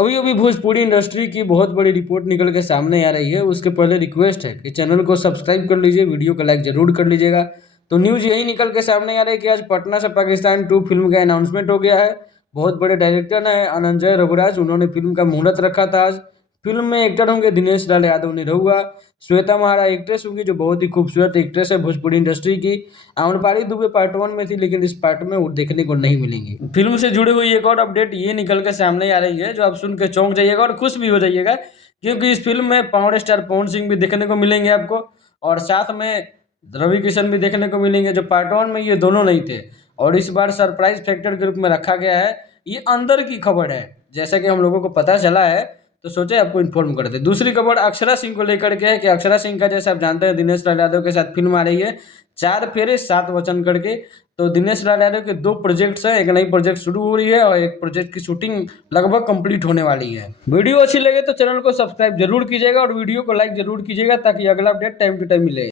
अभी अभी भोजपुरी इंडस्ट्री की बहुत बड़ी रिपोर्ट निकल के सामने आ रही है। उसके पहले रिक्वेस्ट है कि चैनल को सब्सक्राइब कर लीजिए, वीडियो को लाइक जरूर कर लीजिएगा। तो न्यूज़ यही निकल के सामने आ रही है कि आज पटना से पाकिस्तान 2 फिल्म का अनाउंसमेंट हो गया है। बहुत बड़े डायरेक्टर हैं अनंजय रघुराज, उन्होंने फिल्म का मुहूर्त रखा था आज। फिल्म में एक्टर होंगे दिनेश लाल यादव निरहुआ, श्वेता महारा एक्ट्रेस होंगी जो बहुत ही खूबसूरत एक्ट्रेस है भोजपुरी इंडस्ट्री की। आम्रपाली दुबे पार्ट 1 में थी लेकिन इस पार्ट में वो देखने को नहीं मिलेंगी। फिल्म से जुड़ी हुई एक और अपडेट ये निकल के सामने आ रही है जो आप सुन के चौंक जाइएगा और खुश भी हो जाइएगा, क्योंकि इस फिल्म में पावर स्टार पवन सिंह भी देखने को मिलेंगे आपको, और साथ में रवि किशन भी देखने को मिलेंगे जो पार्ट 1 में ये दोनों नहीं थे। और इस बार सरप्राइज फैक्टर के रूप में रखा गया है। ये अंदर की खबर है, जैसा कि हम लोगों को पता चला है तो सोचे आपको इन्फॉर्म कर दे। दूसरी खबर अक्षरा सिंह को लेकर के है कि अक्षरा सिंह का, जैसे आप जानते हैं, दिनेश लाल यादव के साथ फिल्म आ रही है 4 फेरे 7 वचन करके। तो दिनेश लाल यादव के 2 प्रोजेक्ट्स हैं, एक नई प्रोजेक्ट शुरू हो रही है और एक प्रोजेक्ट की शूटिंग लगभग कंप्लीट होने वाली है। वीडियो अच्छी लगे तो चैनल को सब्सक्राइब जरूर कीजिएगा और वीडियो को लाइक जरूर कीजिएगा ताकि अगला अपडेट टाइम टू टाइम मिले।